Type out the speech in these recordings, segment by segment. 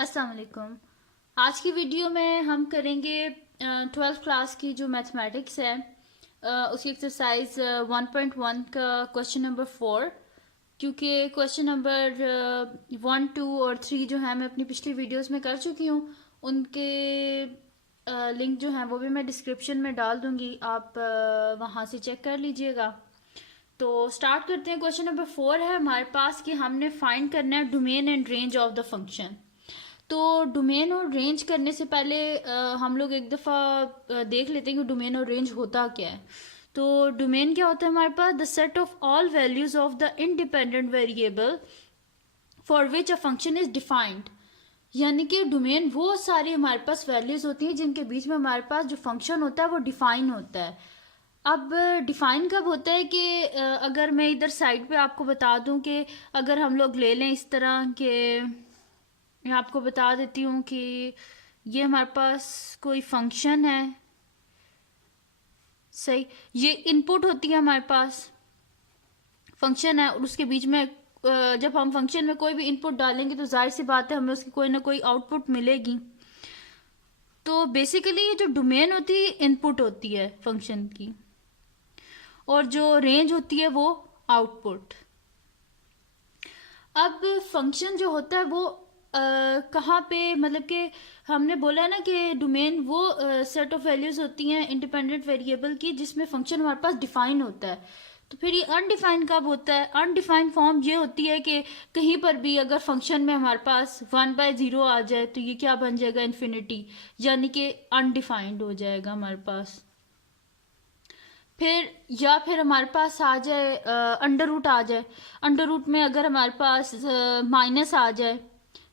अस्सलाम वालेकुम। आज की वीडियो में हम करेंगे 12th क्लास की जो मैथमेटिक्स है उसकी एक्सरसाइज 1.1 का क्वेश्चन नंबर 4। क्योंकि क्वेश्चन नंबर 1, 2 और 3 जो है मैं अपनी पिछली वीडियोस में कर चुकी हूँ, उनके लिंक जो हैं वो भी मैं डिस्क्रिप्शन में डाल दूँगी, आप वहाँ से चेक कर लीजिएगा। तो स्टार्ट करते हैं। क्वेश्चन नंबर 4 है हमारे पास कि हमने फाइंड करना है domain and range of the function. तो डोमेन और रेंज करने से पहले हम लोग एक दफ़ा देख लेते हैं कि डोमेन और रेंज होता क्या है। तो डोमेन क्या होता है हमारे पास? The set of all values of the independent variable for which a function is defined. यानी कि डोमेन वो सारी हमारे पास वैल्यूज होती हैं जिनके बीच में हमारे पास जो फंक्शन होता है वो डिफाइन होता है। अब डिफाइन कब होता है कि अगर मैं इधर साइड पे आपको बता दूं कि अगर हम लोग ले लें इस तरह के, मैं आपको बता देती हूँ कि ये हमारे पास कोई फंक्शन है, सही, ये इनपुट होती है हमारे पास, फंक्शन है, और उसके बीच में जब हम फंक्शन में कोई भी इनपुट डालेंगे तो जाहिर सी बात है हमें उसकी कोई ना कोई आउटपुट मिलेगी। तो बेसिकली ये जो डोमेन होती है इनपुट होती है फंक्शन की, और जो रेंज होती है वो आउटपुट। अब फंक्शन जो होता है वो कहाँ पे, मतलब कि हमने बोला ना कि डोमेन वो सेट ऑफ वैल्यूज होती हैं इंडिपेंडेंट वेरिएबल की जिसमें फंक्शन हमारे पास डिफाइन होता है। तो फिर ये अनडिफाइंड कब होता है? अनडिफाइंड फॉर्म ये होती है कि कहीं पर भी अगर फंक्शन में हमारे पास 1/0 आ जाए तो ये क्या बन जाएगा? इन्फिनिटी, यानी कि अनडिफाइंड हो जाएगा हमारे पास। फिर या फिर हमारे पास आ जाए अंडर रूट आ जाए, अंडर रूट में अगर हमारे पास माइनस आ जाए,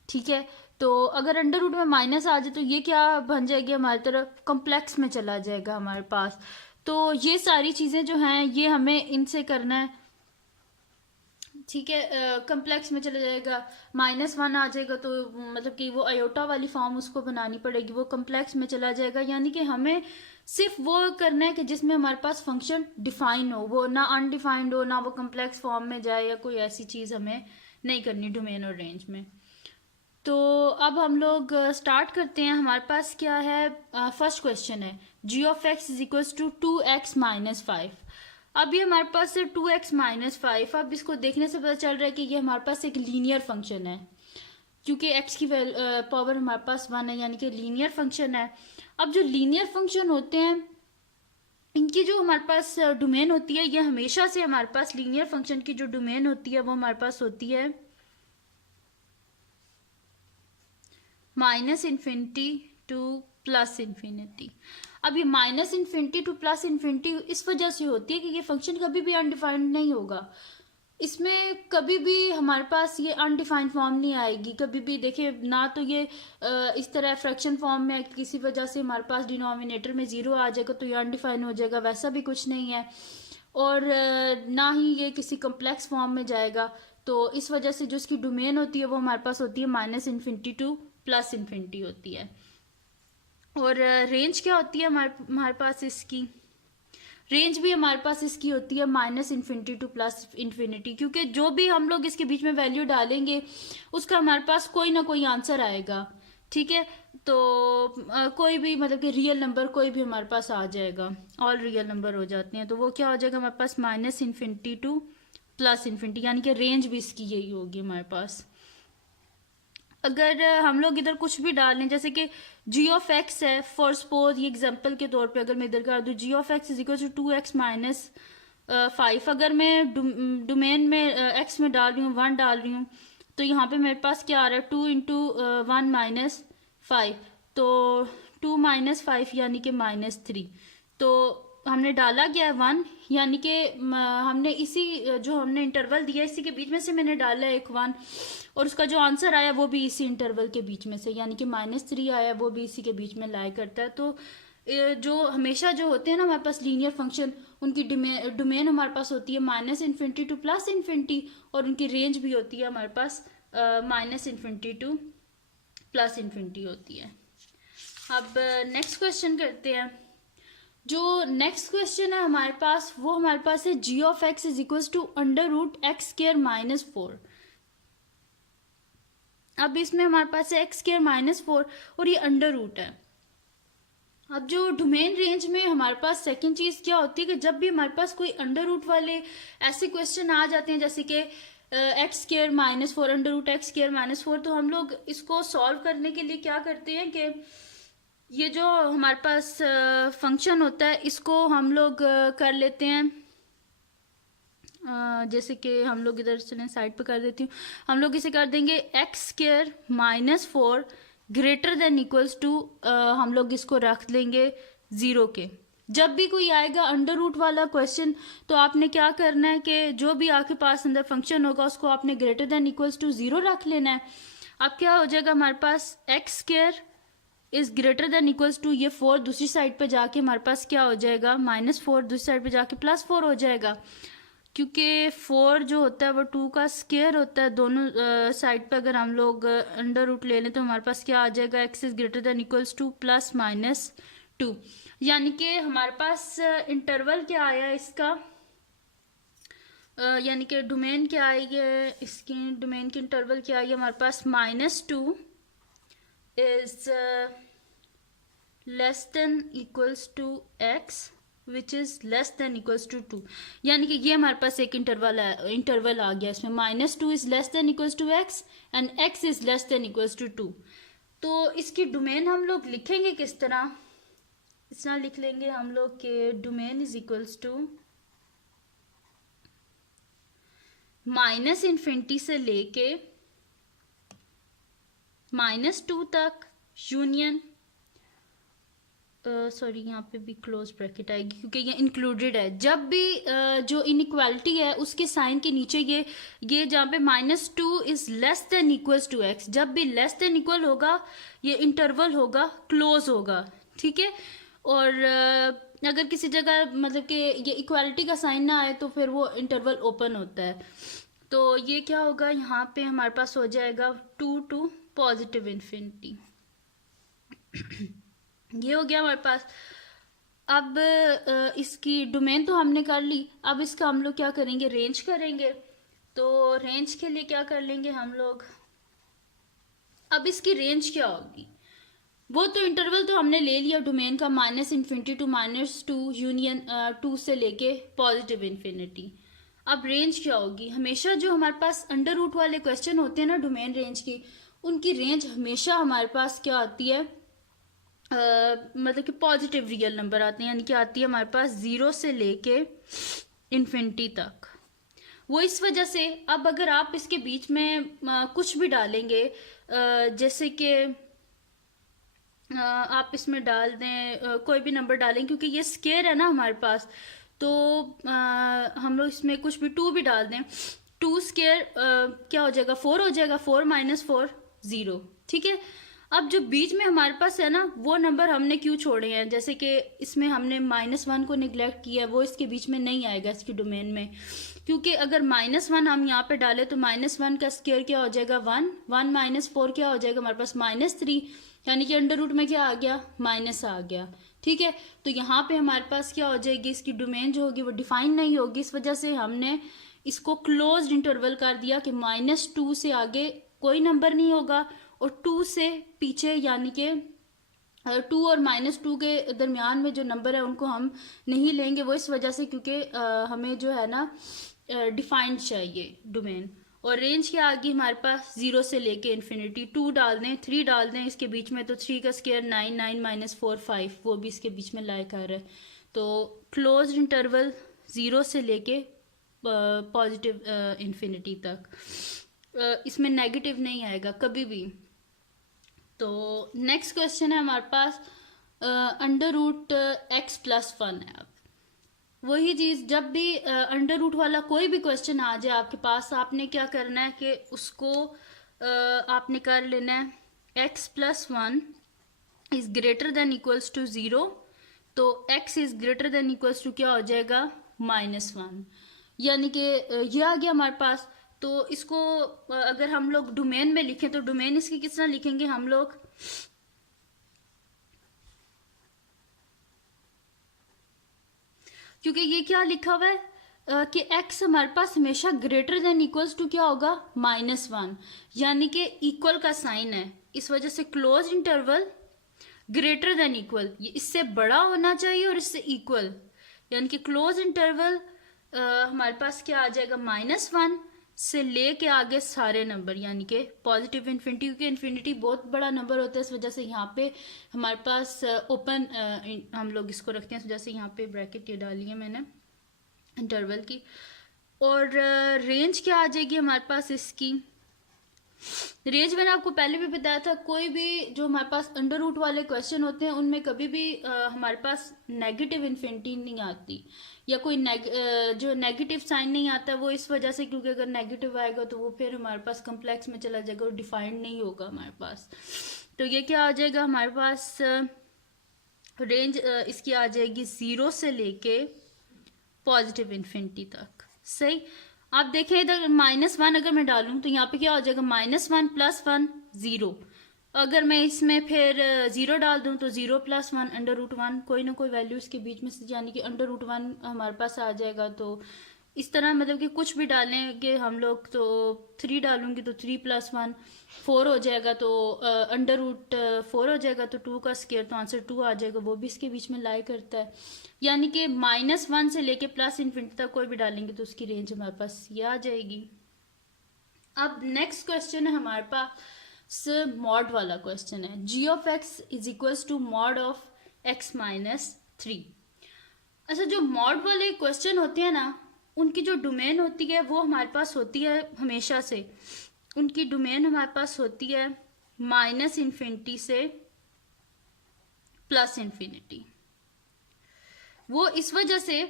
ठीक है, तो अगर अंडर रूट में माइनस आ जाए तो ये क्या बन जाएगी? हमारी तरफ कॉम्प्लेक्स में चला जाएगा हमारे पास। तो ये सारी चीज़ें जो हैं ये हमें इनसे करना है, ठीक है। कम्प्लेक्स में चला जाएगा, -1 आ जाएगा तो मतलब कि वो अयोटा वाली फॉर्म उसको बनानी पड़ेगी, वो कम्प्लेक्स में चला जाएगा। यानी कि हमें सिर्फ वो करना है कि जिसमें हमारे पास फंक्शन डिफाइन हो, वो ना अनडिफाइंड हो, ना वो कम्प्लेक्स फॉर्म में जाए, या कोई ऐसी चीज़ हमें नहीं करनी डोमेन और रेंज में। तो अब हम लोग स्टार्ट करते हैं। हमारे पास क्या है? फर्स्ट क्वेश्चन है g(x) = 2x-5। अब ये हमारे पास है 2x-5। अब इसको देखने से पता चल रहा है कि ये हमारे पास एक लीनियर फंक्शन है, क्योंकि x की पावर हमारे पास 1 है, यानी कि लीनियर फंक्शन है। अब जो लीनियर फंक्शन होते हैं इनकी जो हमारे पास डोमेन होती है, ये हमेशा से हमारे पास लीनियर फंक्शन की जो डोमेन होती है वो हमारे पास होती है -∞ टू +∞। अब ये -∞ टू +∞ इस वजह से होती है कि ये फंक्शन कभी भी अनडिफाइंड नहीं होगा। इसमें कभी भी हमारे पास ये अनडिफाइंड फॉर्म नहीं आएगी कभी भी। देखिए ना तो ये इस तरह फ्रैक्शन फॉर्म में किसी वजह से हमारे पास डिनोमिनेटर में 0 आ जाएगा तो ये अनडिफाइंड हो जाएगा, वैसा भी कुछ नहीं है। और ना ही ये किसी कम्प्लेक्स फॉर्म में जाएगा। तो इस वजह से जो इसकी डोमेन होती है वो हमारे पास होती है -∞ टू +∞ होती है। और रेंज क्या होती है हमारे पास? इसकी रेंज भी हमारे पास इसकी होती है -∞ टू +∞, क्योंकि जो भी हम लोग इसके बीच में वैल्यू डालेंगे उसका हमारे पास कोई ना कोई आंसर आएगा, ठीक है। तो कोई भी मतलब कि रियल नंबर कोई भी हमारे पास आ जाएगा, ऑल रियल नंबर हो जाते हैं, तो वो क्या हो जाएगा हमारे पास -∞ टू +∞, यानी कि रेंज भी इसकी यही होगी हमारे पास। अगर हम लोग इधर कुछ भी डाल लें, जैसे कि g(x) है, फॉर सपोज ये एग्जांपल के तौर पे अगर मैं इधर कर दूँ g(x) = 2x-5, अगर मैं डोमेन में x में डाल रही हूँ 1 डाल रही हूँ, तो यहाँ पे मेरे पास क्या आ रहा है 2 × 1 - 5, तो 2 - 5 यानी कि -3। तो हमने डाला गया 1, यानी कि हमने इसी जो हमने इंटरवल दिया इसी के बीच में से मैंने डाला एक 1, और उसका जो आंसर आया वो भी इसी इंटरवल के बीच में से, यानी कि -3 आया, वो भी इसी के बीच में लाई करता है। तो जो हमेशा जो होते हैं ना हमारे पास लीनियर फंक्शन, उनकी डोमेन हमारे पास होती है -∞ टू +∞, और उनकी रेंज भी होती है हमारे पास -∞ टू +∞ होती है। अब नेक्स्ट क्वेश्चन करते हैं। जो नेक्स्ट क्वेश्चन है हमारे पास वो हमारे पास है g(x) = √x² - 4। अब इसमें हमारे पास है एक्स स्क्वायर माइनस 4 और ये अंडर रूट है। अब जो डोमेन रेंज में हमारे पास सेकंड चीज़ क्या होती है कि जब भी हमारे पास कोई अंडर रूट वाले ऐसे क्वेश्चन आ जाते हैं जैसे कि x square minus 4 under root x square minus 4, तो हम लोग इसको सॉल्व करने के लिए क्या करते हैं कि ये जो हमारे पास फंक्शन होता है इसको हम लोग कर लेते हैं, जैसे कि हम लोग इधर चलें साइड पे कर देती हूँ, हम लोग इसे कर देंगे x square minus 4 greater than equals to, हम लोग इसको रख लेंगे 0 के। जब भी कोई आएगा अंडर रूट वाला क्वेश्चन तो आपने क्या करना है कि जो भी आपके पास अंदर फंक्शन होगा उसको आपने ग्रेटर देन इक्वल्स टू 0 रख लेना है। अब क्या हो जाएगा हमारे पास x square is greater than equals to, ये 4 दूसरी साइड पे जाके हमारे पास क्या हो जाएगा माइनस 4 दूसरी साइड पे जाके प्लस 4 हो जाएगा, क्योंकि 4 जो होता है वो 2 का स्क्वायर होता है। दोनों साइड पे अगर हम लोग अंडर रूट ले लें तो हमारे पास क्या आ जाएगा x is greater than equals two plus minus 2, यानी कि हमारे पास इंटरवल क्या आया इसका, यानी कि डोमेन क्या आई है इसकी, डोमेन की इंटरवल क्या आई है हमारे पास -2 is less than equals to x which is less than equals to 2, यानी कि ये हमारे पास एक इंटरवल आ गया इसमें -2 is less than equals to x and x is less than equals to 2। तो इसकी डोमेन हम लोग लिखेंगे किस तरह, इस तरह लिख लेंगे हम लोग के डोमेन इज इक्वल्स टू -∞ से लेके -2 तक यूनियन, सॉरी यहाँ पे भी क्लोज ब्रैकेट आएगी क्योंकि ये इंक्लूडेड है। जब भी जो इनइक्वालिटी है उसके साइन के नीचे ये जहाँ पे -2 is less than equals to x, जब भी लेस देन इक्वल होगा ये इंटरवल होगा क्लोज होगा, ठीक है। और अगर किसी जगह मतलब कि ये इक्वालिटी का साइन ना आए तो फिर वो इंटरवल ओपन होता है। तो ये क्या होगा यहाँ पे हमारे पास हो जाएगा 2 टू पॉजिटिव इन्फिनिटी, ये हो गया हमारे पास। अब इसकी डोमेन तो हमने कर ली, अब इसका हम लोग क्या करेंगे रेंज करेंगे। तो रेंज के लिए क्या कर लेंगे हम लोग, अब इसकी रेंज क्या होगी, वो तो इंटरवल तो हमने ले लिया डोमेन का -∞ टू -2 यूनियन 2 से लेके पॉजिटिव इन्फिनिटी। अब रेंज क्या होगी, हमेशा जो हमारे पास अंडर रूट वाले क्वेश्चन होते हैं ना डोमेन रेंज की, उनकी रेंज हमेशा हमारे पास क्या आती है, मतलब कि पॉजिटिव रियल नंबर आते हैं, यानी कि आती है हमारे पास 0 से लेके इन्फिनिटी तक। वो इस वजह से अब अगर आप इसके बीच में कुछ भी डालेंगे, जैसे कि आप इसमें डाल दें कोई भी नंबर डालें, क्योंकि ये स्केयर है ना हमारे पास, तो हम लोग इसमें कुछ भी 2 भी डाल दें, 2 स्केयर क्या हो जाएगा 4 हो जाएगा, 4 - 4 0, ठीक है। अब जो बीच में हमारे पास है ना वो नंबर हमने क्यों छोड़े हैं, जैसे कि इसमें हमने -1 को निगलेक्ट किया है, वो इसके बीच में नहीं आएगा इसकी डोमेन में, क्योंकि अगर -1 हम यहाँ पे डालें तो -1 का स्क्वायर क्या हो जाएगा 1, 1 - 4 क्या हो जाएगा हमारे पास -3, यानी कि अंडर रूट में क्या आ गया माइनस आ गया, ठीक है। तो यहाँ पे हमारे पास क्या हो जाएगी, इसकी डोमेन जो होगी वो डिफाइन नहीं होगी, इस वजह से हमने इसको क्लोज्ड इंटरवल कर दिया कि -2 से आगे कोई नंबर नहीं होगा और 2 से पीछे, यानी कि 2 और -2 के दरमियान में जो नंबर है उनको हम नहीं लेंगे, वो इस वजह से क्योंकि हमें जो है ना डिफाइंड चाहिए डोमेन। और रेंज क्या आ गई हमारे पास 0 से लेके इन्फिनिटी, 2 डाल दें 3 डाल दें इसके बीच में, तो 3 का स्क्वायर 9, 9 - 4 5, वो भी इसके बीच में लाई कर रहा है। तो क्लोज्ड इंटरवल 0 से लेके पॉजिटिव इन्फिनिटी तक, इसमें नेगेटिव नहीं आएगा कभी भी। तो नेक्स्ट क्वेश्चन है हमारे पास अंडर रूट x+1 है। अब वही चीज़, जब भी अंडर रूट वाला कोई भी क्वेश्चन आ जाए आपके पास, आपने क्या करना है कि उसको आपने कर लेना है x+1 is greater than equals to 0, तो x is greater than equals to क्या हो जाएगा -1, यानी कि ये आ गया हमारे पास। तो इसको अगर हम लोग डोमेन में लिखें तो डोमेन इसकी किस तरह लिखेंगे हम लोग, क्योंकि ये क्या लिखा हुआ है कि x हमारे पास हमेशा ग्रेटर देन इक्वल्स टू क्या होगा, -1, यानी कि इक्वल का साइन है, इस वजह से close interval greater than equal, ये इससे बड़ा होना चाहिए और इससे इक्वल, यानी कि क्लोज इंटरवल हमारे पास क्या आ जाएगा, -1 से लेके आगे सारे नंबर, यानी कि पॉजिटिव इन्फिनिटी, क्योंकि इन्फिनिटी बहुत बड़ा नंबर होता है, इस वजह से यहाँ पे हमारे पास ओपन हम लोग इसको रखते हैं, इस वजह से यहाँ पे ब्रैकेट ये डाली है मैंने इंटरवल की। और रेंज क्या आ जाएगी हमारे पास, इसकी रेंज मैंने आपको पहले भी बताया था, कोई भी जो हमारे पास अंडर रूट वाले क्वेश्चन होते हैं उनमें कभी भी हमारे पास नेगेटिव इन्फिनिटी नहीं आती, या कोई जो नेगेटिव साइन नहीं आता वो इस वजह से, क्योंकि अगर नेगेटिव आएगा तो वो फिर हमारे पास कम्प्लेक्स में चला जाएगा और डिफाइंड नहीं होगा हमारे पास। तो ये क्या आ जाएगा हमारे पास, रेंज इसकी आ जाएगी 0 से लेके पॉजिटिव इन्फिनिटी तक। सही, आप देखें इधर -1 अगर मैं डालूं तो यहाँ पे क्या हो जाएगा, -1 + 1 0। अगर मैं इसमें फिर 0 डाल दूं तो 0 + 1 √1, कोई ना कोई वैल्यू इसके बीच में से, यानी कि √1 हमारे पास आ जाएगा। तो इस तरह मतलब कि कुछ भी डालें कि हम लोग, तो 3 डालूंगी तो 3 + 1 4 हो जाएगा, तो √4 हो जाएगा, तो 2 का स्क्वायर, तो आंसर 2 आ जाएगा, वो भी इसके बीच में लाई करता है। यानी कि -1 से लेके +∞ तक कोई भी डालेंगे तो उसकी रेंज हमारे पास ये आ जाएगी। अब नेक्स्ट क्वेश्चन है हमारे पास मॉड वाला क्वेश्चन है, g(x) = mod of x - 3। अच्छा, जो मॉड वाले क्वेश्चन होते हैं ना, उनकी जो डोमेन होती है वो हमारे पास होती है हमेशा से, उनकी डोमेन हमारे पास होती है -∞ से +∞। वो इस वजह से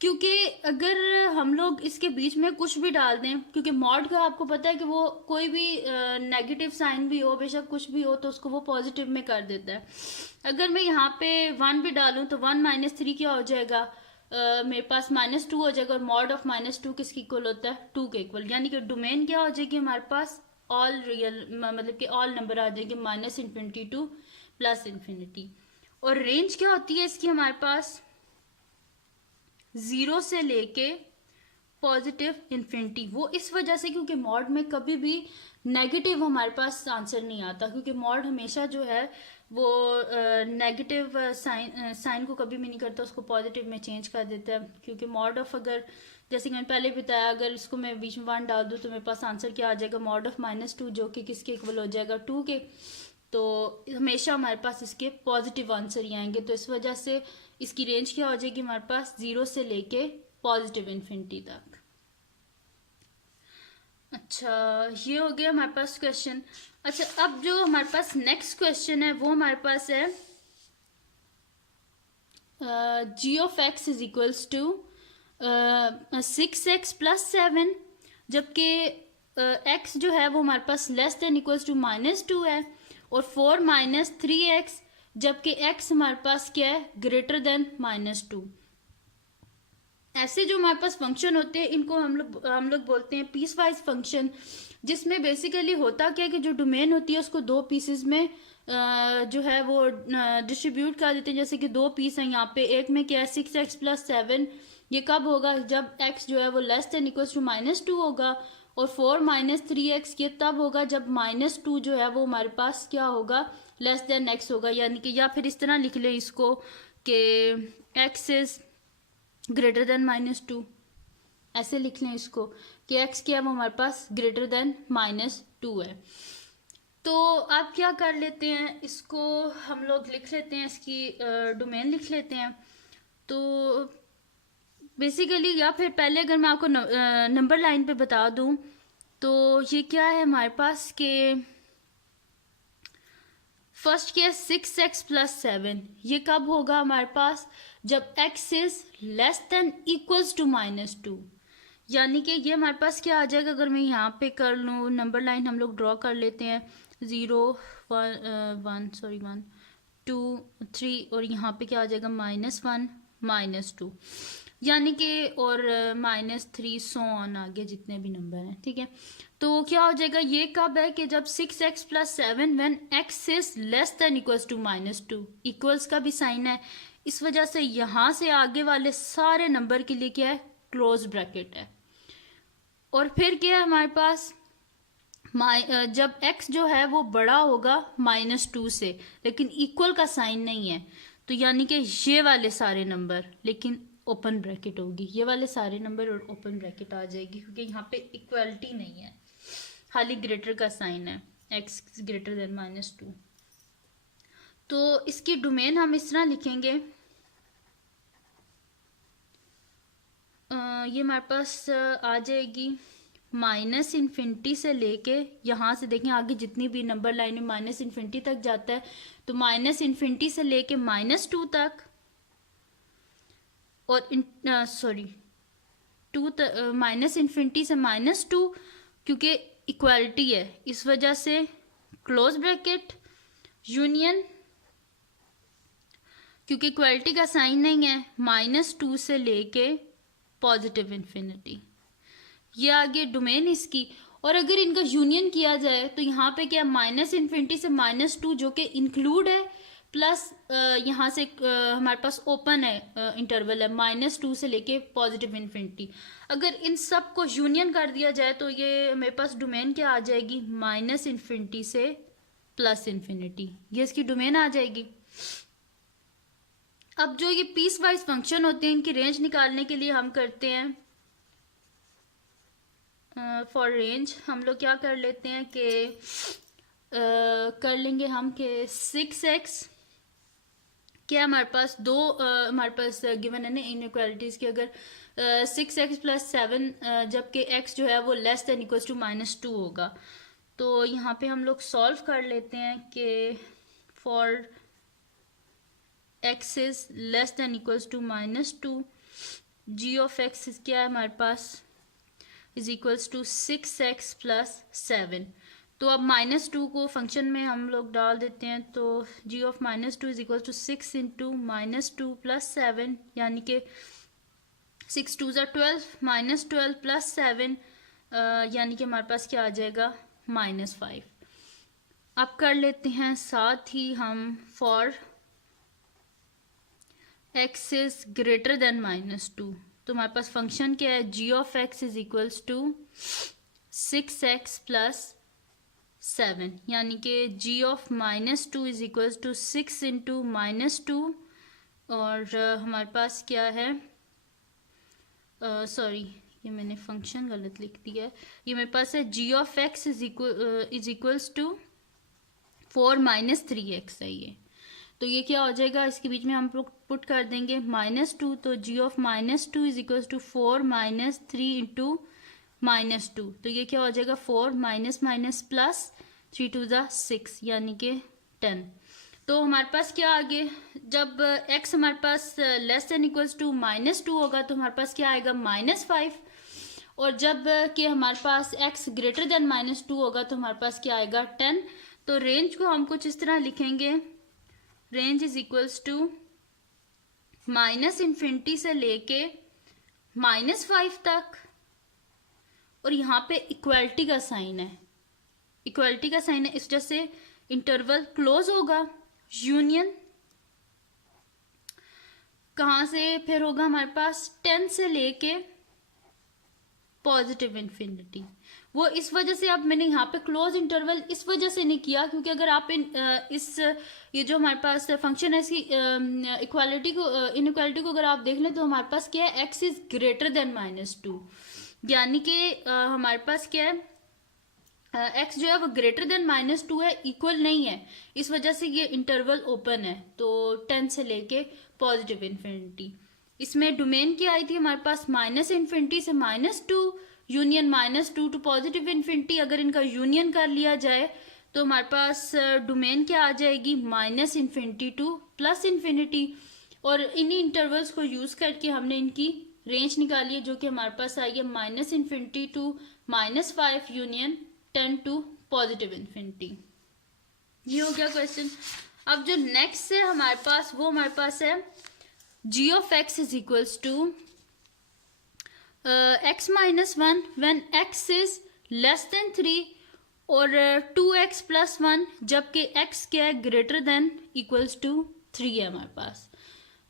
क्योंकि अगर हम लोग इसके बीच में कुछ भी डाल दें, क्योंकि मॉड का आपको पता है कि वो कोई भी नेगेटिव साइन भी हो, बेशक कुछ भी हो, तो उसको वो पॉजिटिव में कर देता है। अगर मैं यहाँ पे 1 भी डालूं तो 1 - 3 क्या हो जाएगा, मेरे पास -2 हो जाएगा, और मॉड ऑफ -2 किसके इक्वल होता है, 2 के इक्वल, यानी कि डोमेन क्या हो जाएगी हमारे पास, ऑल रियल, मतलब कि ऑल नंबर आ जाएंगे -∞ टू +∞। और रेंज क्या होती है इसकी हमारे पास, 0 से लेके +∞। वो इस वजह से क्योंकि मॉड में कभी भी नेगेटिव हमारे पास आंसर नहीं आता, क्योंकि मॉड हमेशा जो है वो नेगेटिव साइन को कभी भी नहीं करता, उसको पॉजिटिव में चेंज कर देता है। क्योंकि मॉड ऑफ, अगर जैसे कि मैंने पहले बताया, अगर इसको मैं बीच में 1 डाल दूँ तो मेरे पास आंसर क्या आ जाएगा, मॉड ऑफ -2, जो कि किसके इक्वल हो जाएगा, 2 के। तो हमेशा हमारे पास इसके पॉजिटिव आंसर ही आएंगे, तो इस वजह से इसकी रेंज क्या हो जाएगी हमारे पास, 0 से लेके +∞ तक। अच्छा, ये हो गया हमारे पास क्वेश्चन। अच्छा, अब जो हमारे पास नेक्स्ट क्वेश्चन है वो हमारे पास है g(x) = 6x + 7, जबकि x जो है वो हमारे पास <= -2 है, और 4 - 3x, जबकि x हमारे पास क्या है, <= -2। ऐसे जो हमारे पास फंक्शन होते हैं इनको हम लोग बोलते हैं पीस वाइज फंक्शन, जिसमें बेसिकली होता क्या है कि जो डोमेन होती है उसको 2 पीसेस में जो है वो डिस्ट्रीब्यूट कर देते हैं। जैसे कि 2 पीस हैं यहाँ पे, एक में क्या है 6x + 7, ये कब होगा, जब x जो है वो <= -2 होगा, और 4 - 3x ये तब होगा जब -2 जो है वो हमारे पास क्या होगा, x होगा। यानी कि, या फिर इस तरह लिख ले इसको कि x is <= -2, ऐसे लिख लें इसको कि x क्या है वो हमारे पास <= -2 है। तो आप क्या कर लेते हैं, इसको हम लोग लिख लेते हैं, इसकी डोमेन लिख लेते हैं। तो बेसिकली, या फिर पहले अगर मैं आपको नंबर लाइन पे बता दूं तो ये क्या है हमारे पास के फर्स्ट क्या है 6x + 7, ये कब होगा हमारे पास, जब x is <= -2। यानी कि ये हमारे पास क्या आ जाएगा, अगर मैं यहाँ पे कर लूँ नंबर लाइन, हम लोग ड्रॉ कर लेते हैं, 0 1 2 3, और यहाँ पे क्या आ जाएगा -1 -2, यानी कि, और -3 सो ऑन आगे जितने भी नंबर हैं, ठीक है। तो क्या हो जाएगा, ये कब है कि जब 6x + 7 when x is <= -2, equals का भी साइन है, इस वजह से यहाँ से आगे वाले सारे नंबर के लिए क्या है, क्लोज ब्रैकेट है। और फिर क्या है हमारे पास, जब x जो है वो बड़ा होगा -2 से, लेकिन इक्वल का साइन नहीं है, तो यानी कि ये वाले सारे नंबर, लेकिन ओपन ब्रैकेट होगी, ये वाले सारे नंबर और ओपन ब्रैकेट आ जाएगी, क्योंकि यहाँ पे इक्वलिटी नहीं है, खाली ग्रेटर का साइन है, x ग्रेटर देन -2। तो इसकी डोमेन हम इस तरह लिखेंगे, ये हमारे पास आ जाएगी -इन्फिनिटी से लेके, यहाँ से देखें आगे जितनी भी नंबर लाइन में -इन्फिनिटी तक जाता है, तो -इन्फिनिटी से लेके -2 तक, और -इन्फिनिटी से -2, क्योंकि इक्वालिटी है इस वजह से क्लोज ब्रैकेट यूनियन, क्योंकि इक्वालिटी का साइन नहीं है, -2 से लेके पॉजिटिव इन्फिनिटी, ये आगे डोमेन इसकी। और अगर इनका यूनियन किया जाए तो यहाँ पे क्या, -इन्फिनिटी से -2 जो कि इंक्लूड है, प्लस यहाँ से हमारे पास ओपन है इंटरवल है -2 से लेके पॉजिटिव इन्फिनिटी। अगर इन सब को यूनियन कर दिया जाए तो ये मेरे पास डोमेन क्या आ जाएगी, -इन्फिनिटी से +इन्फिनिटी, ये इसकी डोमेन आ जाएगी। अब जो ये पीस वाइज फंक्शन होते हैं, इनकी रेंज निकालने के लिए हम करते हैं, फॉर रेंज हम लोग क्या कर लेते हैं कि कर लेंगे हम कि 6x, क्या हमारे पास दो हमारे पास गिवन है ना इनइक्वालिटीज की, अगर 6x + 7 जबकि x जो है वो लेस देन इक्वल्स टू -2 होगा, तो यहाँ पे हम लोग सॉल्व कर लेते हैं कि for x is less than equals to -2, g of x क्या है हमारे पास इज इक्वल्स टू 6x + 7। तो अब -2 को फंक्शन में हम लोग डाल देते हैं, तो g of -2 is equals to 6 × -2 + 7, यानी कि 6 2 = 12, -12 + 7 यानी कि हमारे पास क्या आ जाएगा, -5। अब कर लेते हैं साथ ही हम for x is greater than -2, तो हमारे पास फंक्शन क्या है, g of x is equals to 6x + 7, यानी कि g of -2 is equals to 6 × -2, और हमारे पास क्या है, सॉरी ये मैंने फंक्शन गलत लिख दिया है, ये मेरे पास है g of x is equals to 4 - 3x है ये, तो ये क्या हो जाएगा, इसके बीच में हम लोग पुट कर देंगे -2, तो g of -2 is equals to 4 - 3 × -2, तो ये क्या हो जाएगा, 4 + 3 2 = 6, यानी कि 10। तो हमारे पास क्या आगे, जब x हमारे पास लेस देन इक्वल्स टू -2 होगा तो हमारे पास क्या आएगा, -5, और जब कि हमारे पास x ग्रेटर देन -2 होगा तो हमारे पास क्या आएगा, 10। तो रेंज को हम कुछ इस तरह लिखेंगे, range is equals to -infinity से लेके -5 तक, और यहाँ पे इक्वालिटी का साइन है, इक्वालिटी का साइन है, इस वजह से इंटरवल क्लोज होगा, यूनियन कहाँ से फिर होगा हमारे पास, 10 से लेके पॉजिटिव इन्फिनिटी। वो इस वजह से, अब मैंने यहाँ पे क्लोज इंटरवल इस वजह से नहीं किया, क्योंकि अगर आप ये जो हमारे पास फंक्शन है इसकी इक्वालिटी को इनइक्वालिटी को अगर आप देख लें तो हमारे पास क्या है, x इज ग्रेटर देन -2, यानी कि हमारे पास क्या है, x जो है वो ग्रेटर देन -2 है, इक्वल नहीं है, इस वजह से ये इंटरवल ओपन है, तो 10 से लेके पॉजिटिव इन्फिनिटी। इसमें डोमेन क्या आई थी हमारे पास, -इन्फिनिटी से -2 यूनियन -2 टू पॉजिटिव इन्फिनिटी। अगर इनका यूनियन कर लिया जाए तो हमारे पास डोमेन क्या आ जाएगी, -इन्फिनिटी टू +इन्फिनिटी, और इन्हीं इंटरवल्स को यूज करके हमने इनकी रेंज निकाली है, जो कि हमारे पास आई है -infinity to -5 union 10 to positive infinity. ये हो गया क्वेश्चन। अब जो नेक्स्ट है हमारे पास, वो हमारे पास है g of x is equals to x - 1 when x is less than 3, और 2x + 1 जबकि x क्या है, ग्रेटर देन इक्वल्स टू 3 है हमारे पास।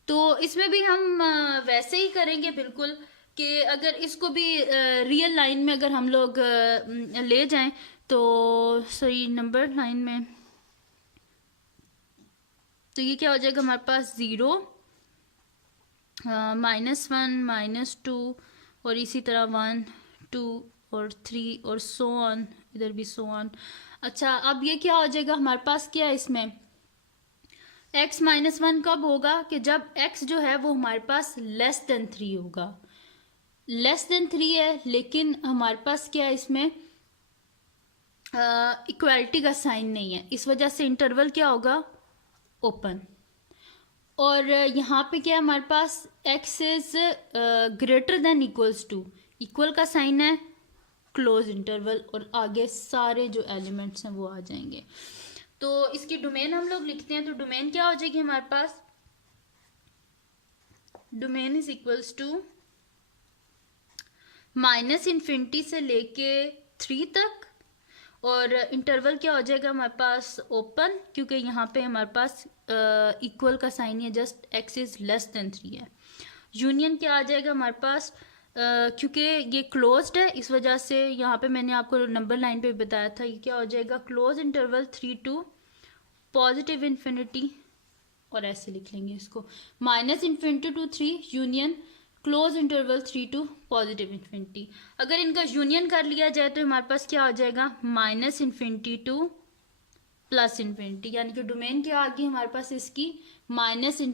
तो इसमें भी हम वैसे ही करेंगे बिल्कुल कि अगर इसको भी रियल लाइन में अगर हम लोग ले जाएं तो सही नंबर लाइन में, तो ये क्या हो जाएगा हमारे पास 0, -1, -2 और इसी तरह 1, 2 और 3 और सो ऑन, इधर भी सो ऑन। अच्छा, अब ये क्या हो जाएगा हमारे पास, क्या है इसमें x -1 कब होगा कि जब x जो है वो हमारे पास लेस देन 3 होगा। लेस देन 3 है लेकिन हमारे पास क्या है इसमें इक्वालिटी का साइन नहीं है, इस वजह से इंटरवल क्या होगा, ओपन। और यहाँ पे क्या है हमारे पास x is greater than equals to, equal का साइन है, क्लोज इंटरवल, और आगे सारे जो एलिमेंट्स हैं वो आ जाएंगे। तो इसकी डोमेन हम लोग लिखते हैं, तो डोमेन क्या हो जाएगी हमारे पास, डोमेन इज इक्वल्स टू -∞ से लेके 3 तक, और इंटरवल क्या हो जाएगा हमारे पास, ओपन, क्योंकि यहाँ पे हमारे पास इक्वल का साइन है, just x is less than 3 है। यूनियन क्या आ जाएगा हमारे पास, क्योंकि ये क्लोज्ड है इस वजह से यहाँ पे मैंने आपको नंबर लाइन पे बताया था, ये क्या हो जाएगा, close interval 3 to positive infinity, और ऐसे लिख लेंगे इसको, -∞ to 3 union close interval 3 to positive infinity. अगर इनका यूनियन कर लिया जाए तो हमारे पास क्या हो जाएगा, -∞ टू +∞, यानी कि डोमेन क्या आ गई हमारे पास इसकी, -∞ से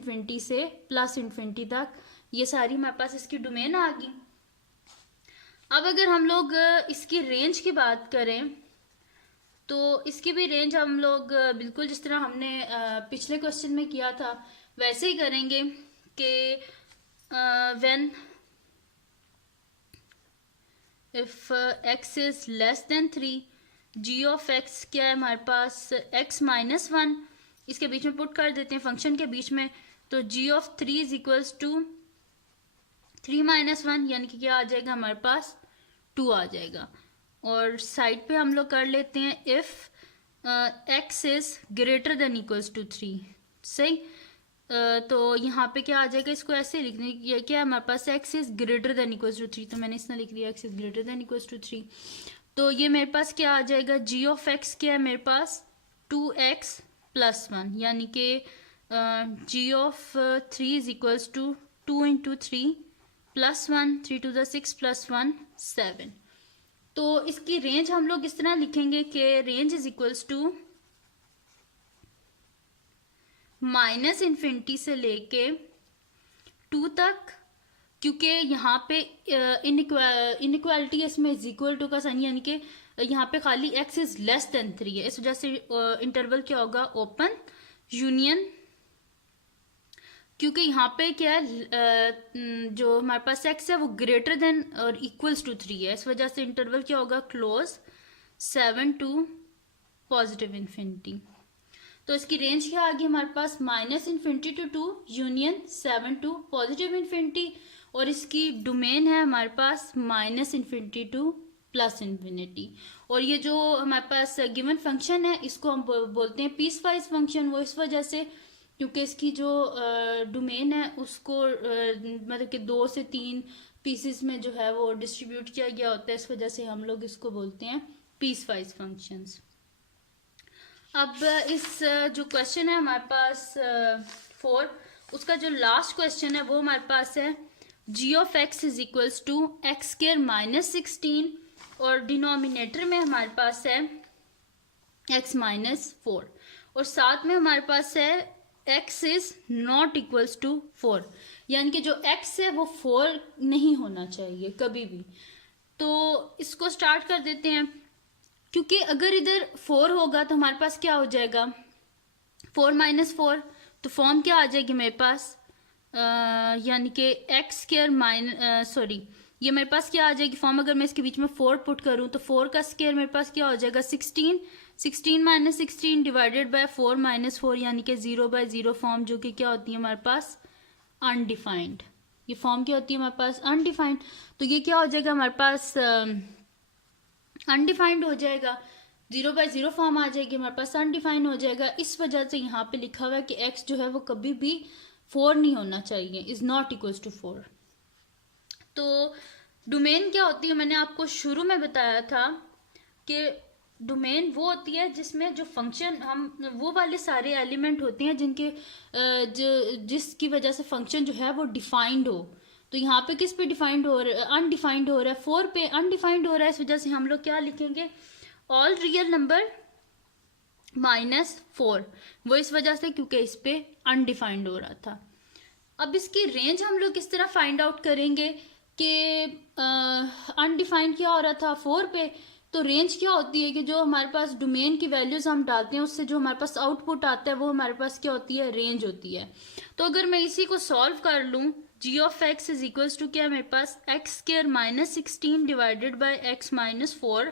+∞ तक, ये सारी हमारे पास इसकी डोमेन आ गई। अब अगर हम लोग इसकी रेंज की बात करें तो इसकी भी रेंज हम लोग बिल्कुल जिस तरह हमने पिछले क्वेश्चन में किया था वैसे ही करेंगे कि when if x is less than 3, g of x क्या है हमारे पास, x -1, इसके बीच में पुट कर देते हैं फंक्शन के बीच में, तो g of 3 is equals to 3 -1, यानी कि क्या आ जाएगा हमारे पास 2 आ जाएगा। और साइड पे हम लोग कर लेते हैं if x is greater than equals to 3, सही। तो यहाँ पे क्या आ जाएगा, इसको ऐसे लिखने, ये क्या है हमारे पास, x is greater than equals to 3, तो मैंने इसमें लिख लिया x is greater than equals to 3। तो ये मेरे पास क्या आ जाएगा, g ऑफ x क्या है मेरे पास 2x + 1, यानी कि g of 3 is equals to 2 × 3 + 1, 3 to the 6 + 1 7। तो इसकी रेंज हम लोग इस तरह लिखेंगे कि रेंज इज इक्वल्स टू -∞ से लेके 2 तक, क्योंकि यहाँ पे इनइक्वालिटी इसमें इज इक्वल टू का साइन, यानी कि यहाँ पे खाली x इज लेस देन 3 है, इस वजह से इंटरवल क्या होगा, ओपन, यूनियन, क्योंकि यहाँ पे क्या है जो हमारे पास x है वो ग्रेटर देन और इक्वल्स टू 3 है, इस वजह से इंटरवल क्या होगा, क्लोज, 7 टू पॉजिटिव इन्फिनिटी। तो इसकी रेंज क्या आ गई हमारे पास, -∞ to 2 union 7 to positive infinity, और इसकी डोमेन है हमारे पास -∞ टू +∞। और ये जो हमारे पास गिवन फंक्शन है इसको हम बोलते हैं पीस वाइज फंक्शन, वो इस वजह से क्योंकि इसकी जो डोमेन है उसको मतलब कि 2 से 3 पीसेस में जो है वो डिस्ट्रीब्यूट किया गया होता है, इस वजह से हम लोग इसको बोलते हैं पीस वाइज फंक्शंस। अब इस जो क्वेश्चन है हमारे पास 4, उसका जो लास्ट क्वेश्चन है वो हमारे पास है g of x is equals to x² - 16, और डिनोमिनेटर में हमारे पास है x - 4, और साथ में हमारे पास है x is not equals to 4, यानी कि जो x है वो 4 नहीं होना चाहिए कभी भी। तो इसको स्टार्ट कर देते हैं, क्योंकि अगर इधर 4 होगा तो हमारे पास क्या हो जाएगा, 4 - 4, तो फॉर्म क्या आ जाएगी मेरे पास, यानी कि x² सॉरी ये मेरे पास क्या आ जाएगी फॉर्म, अगर मैं इसके बीच में 4 पुट करूं तो 4 का स्क्वायर मेरे पास क्या हो जाएगा 16, 16 - 16 डिवाइडेड बाय 4 - 4, यानी कि 0/0 फॉर्म, जो कि क्या होती है हमारे पास अनडिफाइंड। ये फॉर्म क्या होती है हमारे पास अनडिफाइंड, तो ये क्या हो जाएगा हमारे पास अनडिफाइंड हो जाएगा, 0/0 फॉर्म आ जाएगी हमारे पास, अनडिफाइंड हो जाएगा। इस वजह से यहाँ पे लिखा हुआ है कि x जो है वो कभी भी 4 नहीं होना चाहिए, इज नॉट इक्वल्स टू 4। तो डोमेन क्या होती है, मैंने आपको शुरू में बताया था कि डोमेन वो होती है जिसमें जो फंक्शन हम वो वाले सारे एलिमेंट होते हैं जिनके जिसकी वजह से फंक्शन जो है वो डिफाइंड हो। तो यहाँ पे किस पे डिफाइंड हो रहा है, अनडिफाइंड हो रहा है, 4 पे अनडिफाइंड हो रहा है, इस वजह से हम लोग क्या लिखेंगे, ऑल रियल नंबर -4, वो इस वजह से क्योंकि इस पे अनडिफाइंड हो रहा था। अब इसकी रेंज हम लोग किस तरह फाइंड आउट करेंगे कि अनडिफाइंड क्या हो रहा था 4 पे, तो रेंज क्या होती है कि जो हमारे पास डोमेन की वैल्यूज हम डालते हैं उससे जो हमारे पास आउटपुट आता है वो हमारे पास क्या होती है, रेंज होती है। तो अगर मैं इसी को सॉल्व कर लूँ, g of x is equals to क्या है मेरे पास, x² - 16 डिवाइडेड बाई x - 4।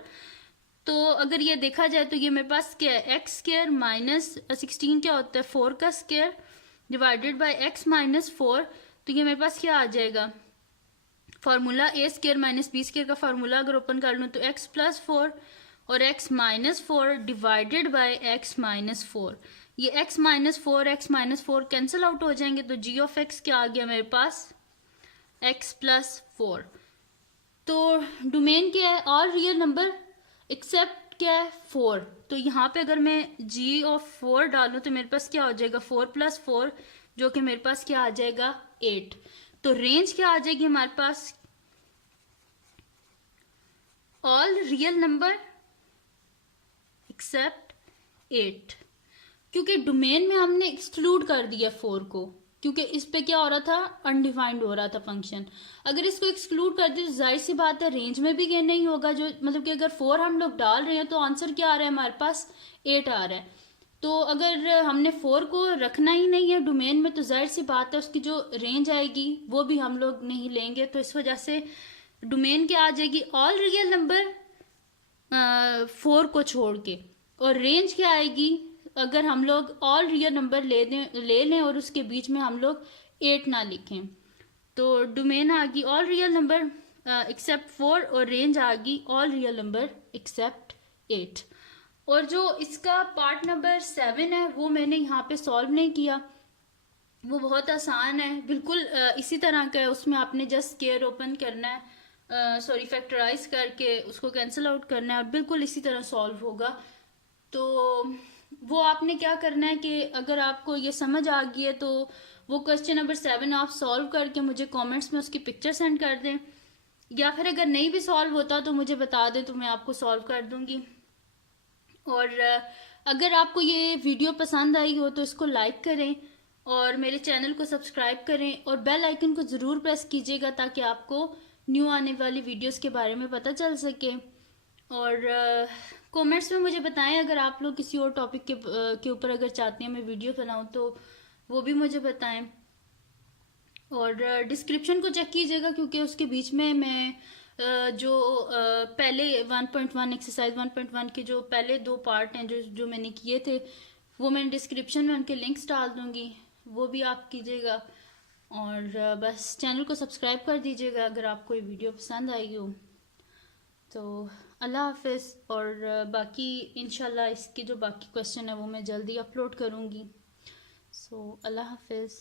तो अगर ये देखा जाए तो ये मेरे पास क्या है, x² - 16 क्या होता है, 4 का स्क्वायर डिवाइडेड बाई x - 4। तो ये मेरे पास क्या आ जाएगा, फार्मूला a² - b² का फार्मूला अगर ओपन कर लूँ तो x + 4 और x - 4 डिवाइडेड बाई x - 4। ये x - 4 x - 4 कैंसिल आउट हो जाएंगे, तो g ऑफ x क्या आ गया मेरे पास, x + 4। तो डोमेन क्या है, ऑल रियल नंबर एक्सेप्ट क्या है, 4। तो यहाँ पे अगर मैं g ऑफ 4 डालूँ तो मेरे पास क्या हो जाएगा, 4 + 4 जो कि मेरे पास क्या आ जाएगा, 8। तो रेंज क्या आ जाएगी हमारे पास, ऑल रियल नंबर एक्सेप्ट 8, क्योंकि डोमेन में हमने एक्सक्लूड कर दिया 4 को, क्योंकि इस पे क्या हो रहा था, अनडिफाइंड हो रहा था फंक्शन। अगर इसको एक्सक्लूड कर दिया तो जाहिर सी बात है रेंज में भी ये नहीं होगा, जो मतलब कि अगर 4 हम लोग डाल रहे हैं तो आंसर क्या आ रहा है हमारे पास, 8 आ रहा है। तो अगर हमने 4 को रखना ही नहीं है डोमेन में तो जाहिर सी बात है उसकी जो रेंज आएगी वो भी हम लोग नहीं लेंगे। तो इस वजह से डोमेन क्या आ जाएगी, ऑल रियल नंबर 4 को छोड़ के, और रेंज क्या आएगी अगर हम लोग ऑल रियल नंबर ले लें और उसके बीच में हम लोग 8 ना लिखें। तो डोमेन आ गई ऑल रियल नंबर एक्सेप्ट 4 और रेंज आ गई ऑल रियल नंबर एक्सेप्ट 8। और जो इसका पार्ट नंबर 7 है वो मैंने यहाँ पे सॉल्व नहीं किया, वो बहुत आसान है, बिल्कुल इसी तरह का है। उसमें आपने जस्ट स्क्वायर ओपन करना है, सॉरी फैक्टराइज करके उसको कैंसिल आउट करना है और बिल्कुल इसी तरह सॉल्व होगा। तो वो आपने क्या करना है कि अगर आपको ये समझ आ गई है तो वो क्वेश्चन नंबर 7 आप सॉल्व करके मुझे कमेंट्स में उसकी पिक्चर सेंड कर दें, या फिर अगर नहीं भी सॉल्व होता तो मुझे बता दें तो मैं आपको सॉल्व कर दूंगी। और अगर आपको ये वीडियो पसंद आई हो तो इसको लाइक करें और मेरे चैनल को सब्सक्राइब करें और बेल आइकन को ज़रूर प्रेस कीजिएगा ताकि आपको न्यू आने वाली वीडियोस के बारे में पता चल सके। और कमेंट्स में मुझे बताएं अगर आप लोग किसी और टॉपिक के ऊपर अगर चाहते हैं मैं वीडियो बनाऊं तो वो भी मुझे बताएं। और डिस्क्रिप्शन को चेक कीजिएगा क्योंकि उसके बीच में मैं जो पहले 1.1 एक्सरसाइज 1.1 के जो पहले 2 पार्ट हैं जो मैंने किए थे वो मैंने डिस्क्रिप्शन में उनके लिंक्स डाल दूंगी, वो भी आप कीजिएगा। और बस चैनल को सब्सक्राइब कर दीजिएगा अगर आपको ये वीडियो पसंद आई हो। तो अल्लाह हाफिज़। और बाकी इंशाल्लाह इसके जो बाकी क्वेश्चन है वो मैं जल्दी अपलोड करूँगी। सो अल्लाह हाफिज़।